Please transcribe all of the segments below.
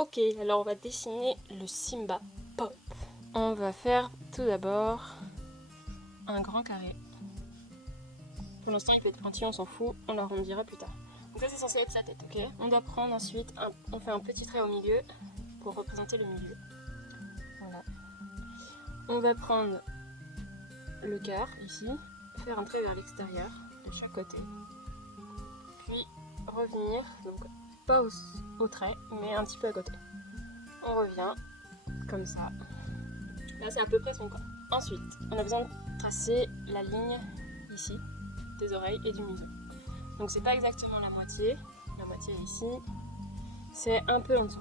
Ok, alors on va dessiner le Simba Pop. On va faire tout d'abord un grand carré. Pour l'instant il peut être pointillé, on s'en fout, on l'arrondira plus tard. Donc ça c'est censé être sa tête, ok. On doit prendre ensuite, on fait un petit trait au milieu pour représenter le milieu. Voilà. On va prendre le quart ici, faire un trait vers l'extérieur de chaque côté. Puis revenir, donc pas au trait, mais un petit peu à côté. On revient comme ça. Là c'est à peu près son corps. Ensuite, on a besoin de tracer la ligne ici des oreilles et du museau. Donc c'est pas exactement la moitié est ici, c'est un peu en dessous.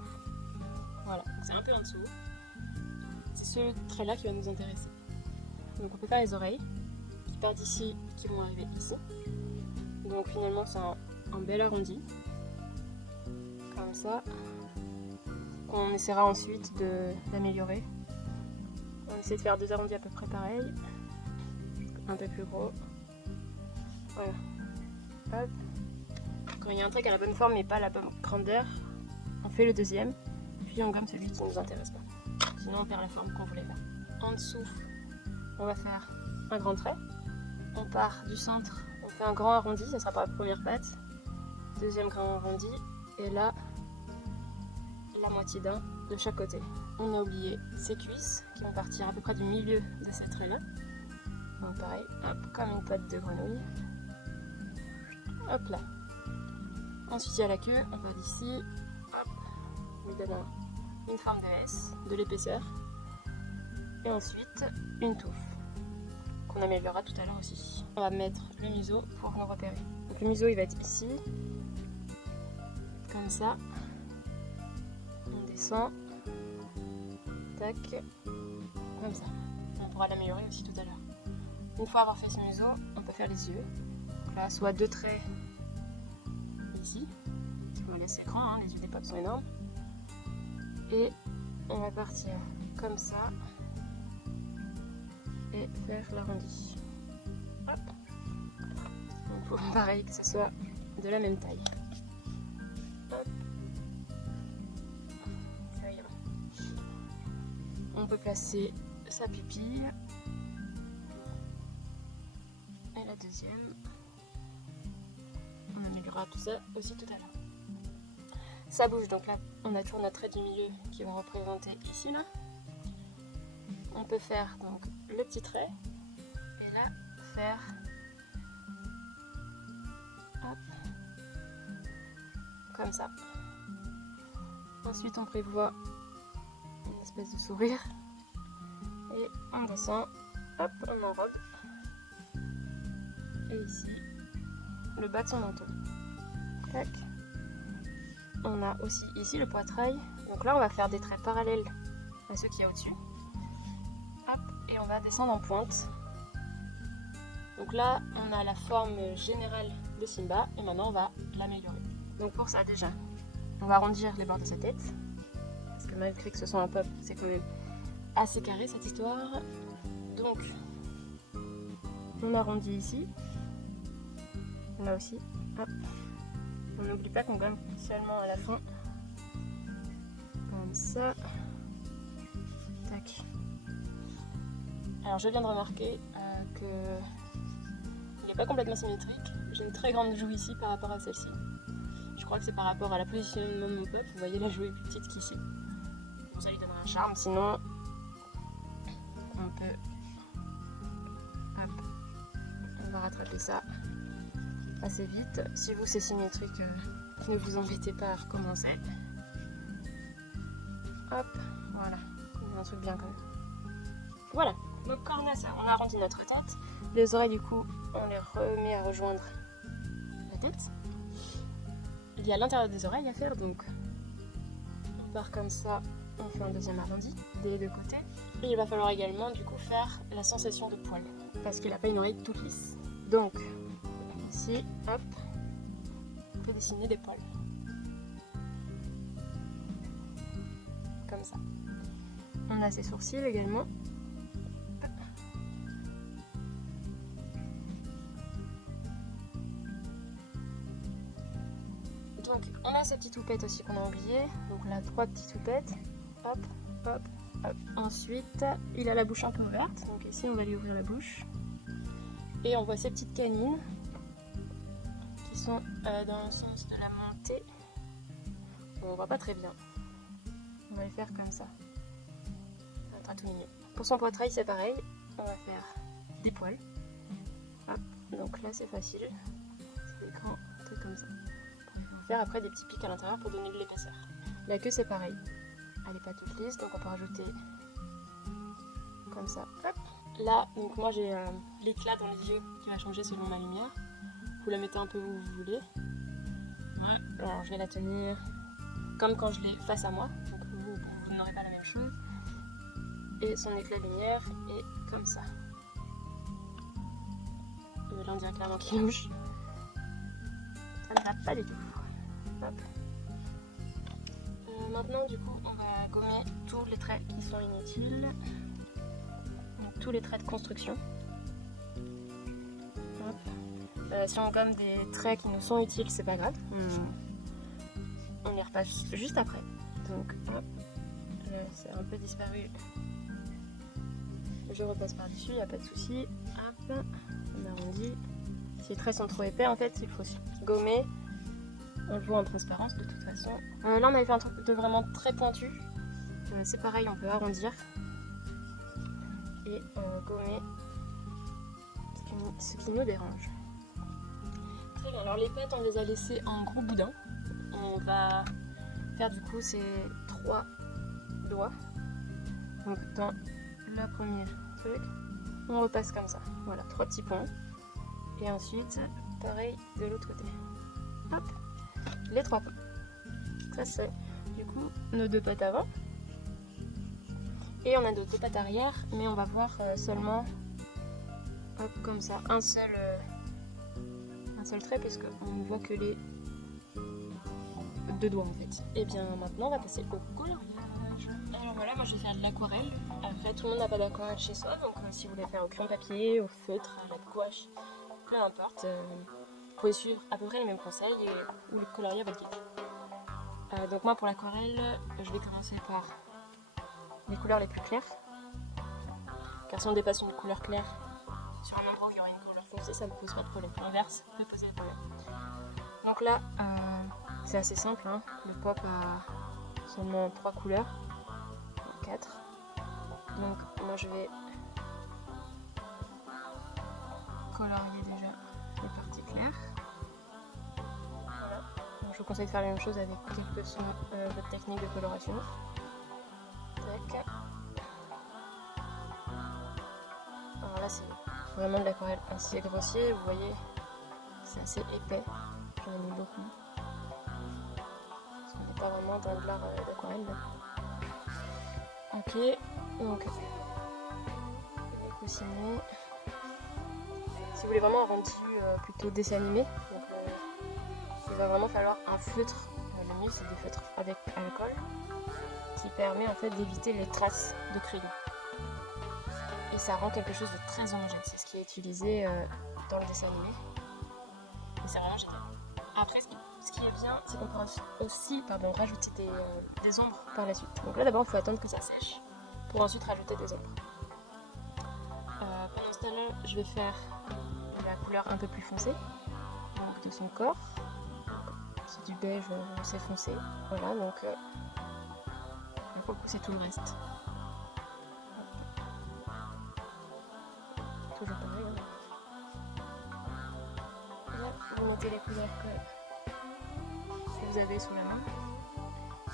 Voilà, c'est un peu en dessous. C'est ce trait là qui va nous intéresser. Donc on peut faire les oreilles qui partent d'ici, qui vont arriver ici. Donc finalement c'est un bel arrondi, comme ça. On essaiera ensuite d'améliorer. On essaie de faire deux arrondis à peu près pareils, un peu plus gros. Voilà. Hop. Quand il y a un trait qui a la bonne forme mais pas la bonne grandeur, on fait le deuxième, puis on gomme celui qui ne nous intéresse pas. Sinon on perd la forme qu'on voulait faire. En dessous, on va faire un grand trait. On part du centre, on fait un grand arrondi, ça sera pour la première patte. Deuxième grand arrondi, et là, la moitié d'un de chaque côté. On a oublié ses cuisses qui vont partir à peu près du milieu de ce trait là. Donc pareil, hop, comme une patte de grenouille. Hop là. Ensuite il y a la queue, on part d'ici, hop, lui donnant une forme de S, de l'épaisseur. Et ensuite une touffe, qu'on améliorera tout à l'heure aussi. On va mettre le museau pour nous repérer. Donc le museau il va être ici, comme ça. On descend, tac, comme ça. On pourra l'améliorer aussi tout à l'heure. Une fois avoir fait ce museau, on peut faire les yeux. Donc là, soit deux traits ici, on laisse l'écran, hein, les yeux des pops sont énormes. Et on va partir comme ça et faire l'arrondi. Hop. Il faut pareil que ce soit de la même taille. Hop. Ça y est. On peut placer sa pupille et la deuxième. On améliorera tout ça aussi tout à l'heure. Ça bouge, donc là on a toujours notre trait du milieu qui vont représenter ici là. On peut faire donc le petit trait et là faire hop, comme ça. Ensuite on prévoit une espèce de sourire et on descend, hop, on enrobe et ici le bas de son manteau. Tac. On a aussi ici le poitrail, donc là on va faire des traits parallèles à ceux qu'il y a au-dessus. Hop, et on va descendre en pointe. Donc là on a la forme générale de Simba et maintenant on va l'améliorer. Donc pour ça déjà, on va arrondir les bords de sa tête, parce que malgré que ce soit un pop, c'est quand même assez carré cette histoire. Donc on arrondit ici, là aussi, hop. On n'oublie pas qu'on gomme seulement à la fin, comme ça. Tac. Alors je viens de remarquer que il n'est pas complètement symétrique. J'ai une très grande joue ici par rapport à celle-ci. Je crois que c'est par rapport à la position de mon pop. Vous voyez, la joue est plus petite qu'ici. Donc ça lui donnera un charme. Sinon, on peut, hop, on va rattraper ça assez vite. Si vous c'est symétrique, ne vous embêtez pas à recommencer. Hop, voilà, on a un truc bien quand même. Voilà, donc quand on a ça, on arrondit notre tête. Les oreilles du coup, on les remet à rejoindre la tête. Il y a l'intérieur des oreilles à faire, donc on part comme ça, on fait un deuxième arrondi des deux côtés. Et il va falloir également du coup faire la sensation de poil, parce qu'il n'a pas une oreille toute lisse. Donc ici, hop, on peut dessiner des poils. Comme ça. On a ses sourcils également. Donc on a ses petites houppette aussi qu'on a oublié. Donc là, 3 petites houpettes. Hop, hop, hop. Ensuite, il a la bouche un peu ouverte. Donc ici, on va lui ouvrir la bouche. Et on voit ces petites canines qui sont dans le sens de la montée. Bon, on voit pas très bien. On va le faire comme ça. Ça va être tout mignon. Pour son poitrail, c'est pareil. On va faire des poils. Hop. Donc là, c'est facile. C'est des grands trucs comme ça. On va faire après des petits pics à l'intérieur pour donner de l'épaisseur. La queue, c'est pareil. Elle n'est pas toute lisse, donc on peut rajouter comme ça. Hop. Là, donc moi j'ai l'éclat dans les yeux qui va changer selon ma lumière. Vous la mettez un peu où vous voulez. Ouais. Alors je vais la tenir comme quand je l'ai face à moi. Donc vous n'aurez pas la même chose. Et son éclat de lumière est comme ça. Là on dirait clairement qu'il louche. Ça ne va pas du tout. Hop. Maintenant du coup on va gommer tous les traits qui sont inutiles. Donc, tous les traits de construction. Si on gomme des traits qui nous sont utiles, c'est pas grave. On les repasse juste après. Donc hop, c'est un peu disparu. Je repasse par-dessus, il n'y a pas de souci. Hop, on arrondit. Si les traits sont trop épais, en fait, il faut gommer. On le voit en transparence de toute façon. Là, on avait fait un truc de vraiment très pointu. C'est pareil, on peut arrondir et gommer ce qui nous dérange. Très bien, alors les pattes, on les a laissées en gros boudin. On va faire du coup ces 3 doigts. Donc dans le premier truc, on repasse comme ça. Voilà, 3 petits points. Et ensuite, pareil de l'autre côté. Hop, les 3 points. Ça c'est du coup nos 2 pattes avant. Et on a nos 2 pattes arrière, mais on va voir seulement hop, comme ça, un seul trait, parce qu'on ne voit que les 2 doigts en fait. Et bien maintenant on va passer au coloriage. Alors voilà, moi je vais faire de l'aquarelle. Après tout le monde n'a pas d'aquarelle chez soi, donc si vous voulez faire au crayon papier, au feutre, à la gouache, peu importe, vous pouvez suivre à peu près les mêmes conseils et ou le colorier à votre guide. Donc moi pour l'aquarelle, je vais commencer par les couleurs les plus claires. Car si on dépasse une couleur claire sur un endroit où il y aura une couleur foncée, ça ne pose pas de problème. L'inverse peut poser des problèmes. Donc là, c'est assez simple, hein. Le pop a seulement 3 couleurs, 4. Donc moi je vais colorier déjà les parties claires. Voilà. Donc, je vous conseille de faire la même chose avec quelle que soit votre technique de coloration. Tac. Alors là c'est vraiment de l'aquarelle assez grossier, vous voyez, c'est assez épais. J'en ai mis beaucoup. Parce qu'on n'est pas vraiment dans de l'art d'aquarelle. Ok, donc dessiner. Si vous voulez vraiment un rendu plutôt dessin animé, donc, il va vraiment falloir un feutre. Le mieux c'est des feutres avec alcool qui permet en fait d'éviter les traces de crayon. Et ça rend quelque chose de très homogène. C'est ce qui est utilisé dans le dessin animé. Et c'est vraiment génial. Après, ce qui est bien, c'est qu'on peut aussi rajouter des ombres par la suite. Donc là, d'abord, il faut attendre que ça sèche pour ensuite rajouter des ombres. Pendant ce temps-là, je vais faire la couleur un peu plus foncée, donc de son corps. C'est du beige, c'est foncé. Voilà, donc pour le coup, c'est tout le reste. Toujours pareil. Là, vous mettez les couleurs que vous avez sous la main.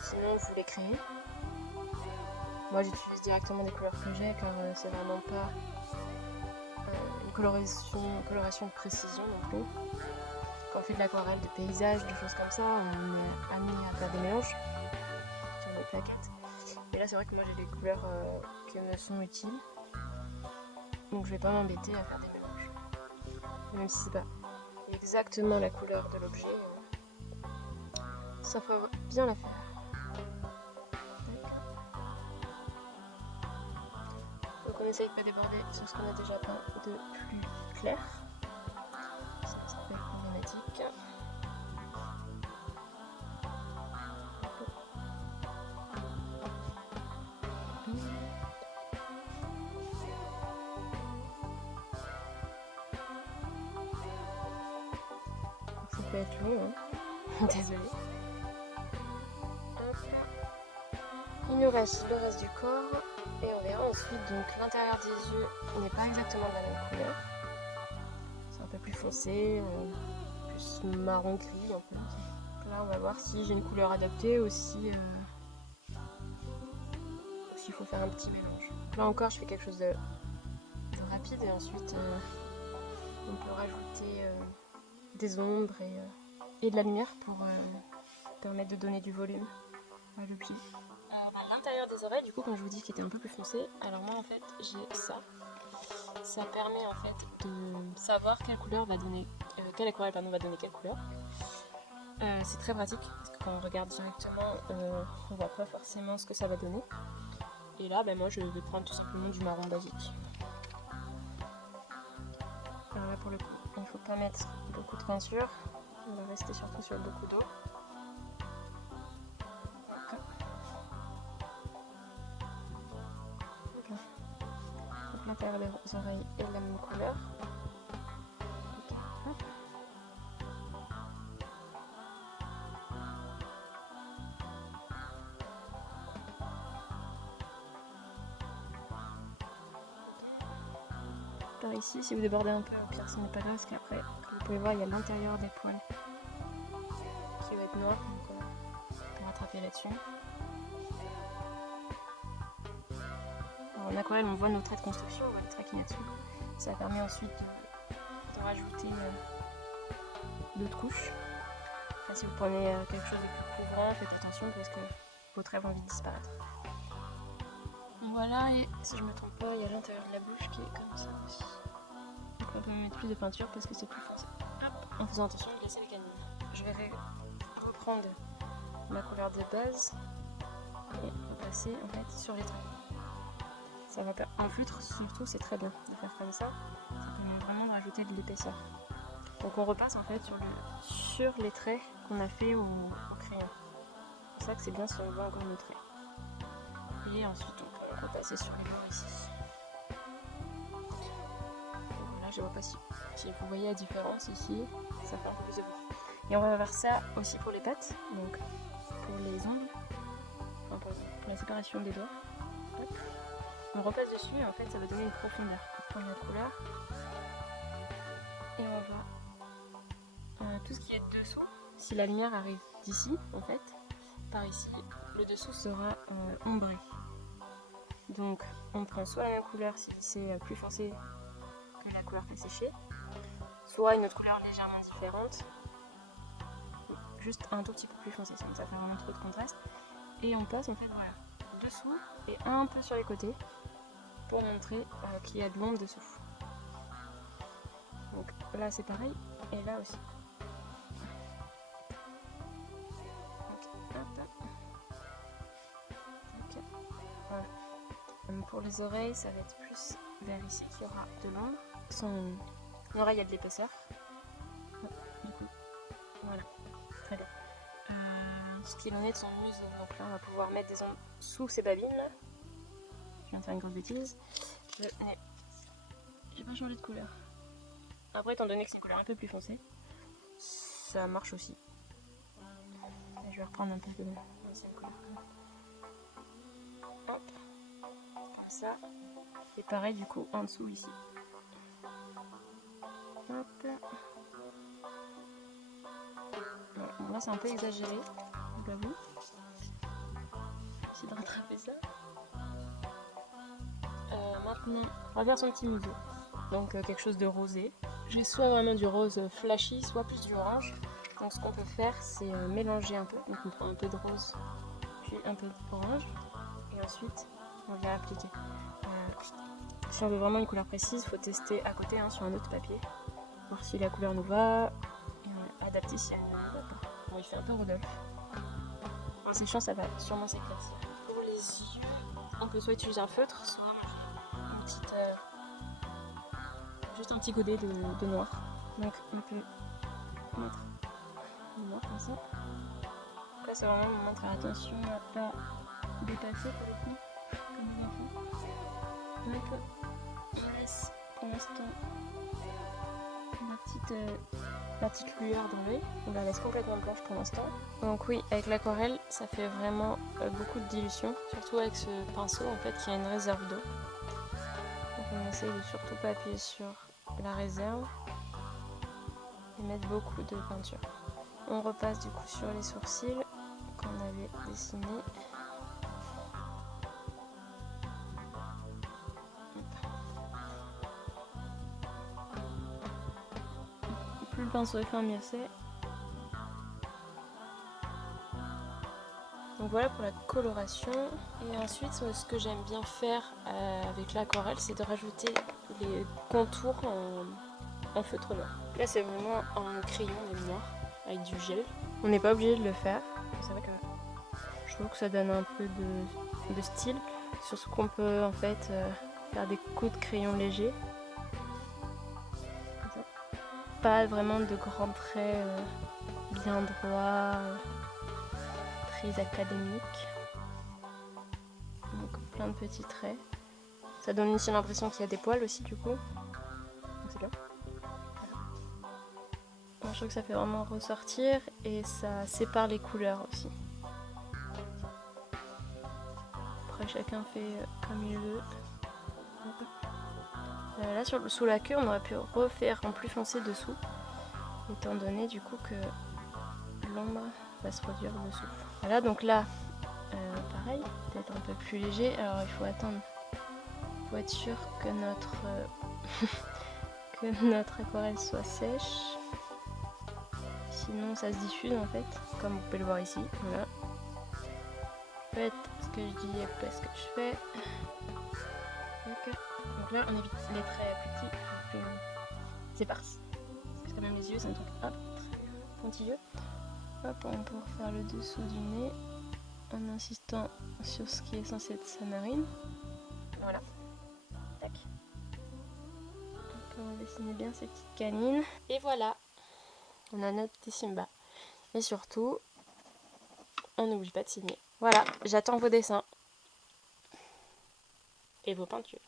Sinon, vous les créez. Moi, j'utilise directement des couleurs que j'ai car c'est vraiment pas une coloration de précision non plus. Quand on fait de l'aquarelle, de paysage, de choses comme ça, on est amené à faire des mélanges sur les plaquettes. Et là, c'est vrai que moi, j'ai des couleurs qui me sont utiles. Donc, je vais pas m'embêter à faire des mélanges. Même si c'est pas exactement la couleur de l'objet, ça faut bien la faire. Donc on essaye de pas déborder sur ce qu'on a déjà peint de plus clair. Ça peut être problématique. peut être long, hein. Désolée. Hop. Il nous reste le reste du corps et on verra ensuite. Donc l'intérieur des yeux n'est pas exactement de la même couleur. C'est un peu plus foncé, plus marron gris un peu. Là on va voir si j'ai une couleur adaptée ou si s'il faut faire un petit mélange. Là encore je fais quelque chose de rapide et ensuite on peut rajouter des ombres et de la lumière pour permettre de donner du volume à l'objet. L'intérieur des oreilles, du coup, quand je vous dis qu'il était un peu plus foncé, alors moi en fait j'ai ça. Ça permet en fait de savoir quelle couleur va donner, quelle aquarelle pardon, va donner quelle couleur. C'est très pratique parce que quand on regarde directement, on voit pas forcément ce que ça va donner. Et là, moi je vais prendre tout simplement du marron basique. Alors là pour le coup, il ne faut pas mettre beaucoup de peinture, on va rester surtout sur beaucoup d'eau. L'intérieur des oreilles est de la même couleur. Okay. Par ici, si vous débordez un peu, au pire ce n'est pas grave parce qu'après, comme vous pouvez voir, il y a l'intérieur des poils qui va être noir, donc on peut rattraper là-dessus. En aquarelle, on voit nos traits de construction, on voit les traits qu'il y a dessus. Ça permet ensuite de rajouter d'autres couches. Enfin, si vous prenez quelque chose de plus couvrant, faites attention parce que vos traits vont vite disparaître. Voilà, et si je me trompe pas, il y a l'intérieur de la bouche qui est comme ça aussi. Donc on peut mettre plus de peinture parce que c'est plus foncé. Hop, en faisant attention de laisser les canines. Je vais reprendre ma couleur de base et passer en fait sur les traits. Ça va pas. En feutre surtout c'est très bien de faire comme ça permet vraiment de rajouter de l'épaisseur. Donc on repasse en fait sur les traits qu'on a fait au crayon. C'est pour ça que c'est bien si on voit encore nos traits. Et ensuite on peut repasser sur les bords ici. Donc là je vois pas si vous voyez la différence ici, ça fait un peu plus de volume. Et on va faire ça aussi pour les pattes, donc pour les ongles, enfin pour la séparation des doigts. Hop. On repasse dessus et en fait ça va donner une profondeur. On prend la couleur et on va tout ce qui est dessous. Si la lumière arrive d'ici, en fait, par ici, le dessous sera ombré. Donc on prend soit la même couleur si c'est plus foncé que la couleur pas séchée, soit une autre couleur légèrement différente, juste un tout petit peu plus foncé, sinon ça fait vraiment trop de contraste. Et on passe en fait voilà, dessous et un peu sur les côtés pour montrer qu'il y a de l'ombre dessous. Donc là c'est pareil, et là aussi. Okay. Voilà. Pour les oreilles, ça va être plus vers ici qu'il y aura de l'ombre. Son oreille a de l'épaisseur. Du coup, voilà, très bien. Ce qu'il en est de son museau, donc là on va pouvoir mettre des ombres sous ces babines là. Je viens de faire une grosse bêtise. J'ai pas changé de couleur. Après, étant donné que c'est une couleur un peu plus foncée, ça marche aussi. Et je vais reprendre un peu de l'ancienne couleur. Hop, comme ça. Et pareil du coup en dessous ici. Hop. Bon, là c'est un peu exagéré, je l'avoue. J'essaie de rattraper ça. Maintenant, on va faire son petit museau. Donc quelque chose de rosé. J'ai soit vraiment du rose flashy, soit plus du orange. Donc ce qu'on peut faire, c'est mélanger un peu. Donc on prend un peu de rose, puis un peu d'orange. Et ensuite, on vient appliquer. Si on veut vraiment une couleur précise, il faut tester à côté sur un autre papier. Voir si la couleur nous va. Et adapter si elle ne nous va pas. Bon, il fait un peu Rodolphe. En séchant, ça va sûrement s'éclaircir. Pour les yeux, on peut soit utiliser un feutre, soit une petite... juste un petit godet de noir. Donc on peut mettre le noir comme ça. Là c'est vraiment le moment de faire attention à ne pas dépasser pour le coup, comme les enfants. Donc on laisse pour l'instant la la petite lueur dans l'œil. On la laisse complètement blanche pour l'instant. Donc oui, avec l'aquarelle, ça fait vraiment beaucoup de dilution, surtout avec ce pinceau en fait qui a une réserve d'eau. Donc on essaye de surtout pas appuyer sur la réserve et mettre beaucoup de peinture. On repasse du coup sur les sourcils qu'on avait dessinés. Plus le pinceau est fin, mieux c'est. Donc voilà pour la coloration. Et ensuite, ce que j'aime bien faire avec l'aquarelle, c'est de rajouter les contours en feutre noir. Là, c'est vraiment un crayon de noir avec du gel. On n'est pas obligé de le faire. C'est vrai que je trouve que ça donne un peu de style. Surtout qu'on peut en fait faire des coups de crayon légers. Pas vraiment de grands traits bien droits, très académiques. Donc plein de petits traits. Ça donne aussi l'impression qu'il y a des poils aussi du coup. Donc c'est bien. Moi, je trouve que ça fait vraiment ressortir et ça sépare les couleurs aussi. Après chacun fait comme il veut. Là sous la queue on aurait pu refaire en plus foncé dessous, étant donné du coup que l'ombre va se produire dessous. Voilà, donc là pareil, peut-être un peu plus léger. Alors il faut attendre pour être sûr que notre aquarelle soit sèche, sinon ça se diffuse en fait, comme vous pouvez le voir ici. Voilà, faites ce que je dis et pas ce que je fais. Donc là on évite les traits plus éparses, parce que même les yeux c'est un truc hop, très pointilleux. Hop, on peut refaire le dessous du nez en insistant sur ce qui est censé être sa narine. Voilà. Tac. Donc on va dessiner bien ces petites canines. Et voilà, on a notre petit Simba. Et surtout, on n'oublie pas de signer. Voilà, j'attends vos dessins et vos peintures.